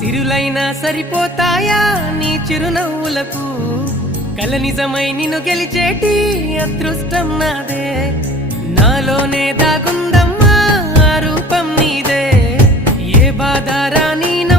సిరులైనా సరిపోతాయా నీ చిరునవ్వులకు కల నిజమై నిన్ను గెలిచేటి అదృష్టం నాదే నాలోనే దాగుందమ్మా ఆ రూపం నీదే ఏ బాధ రాని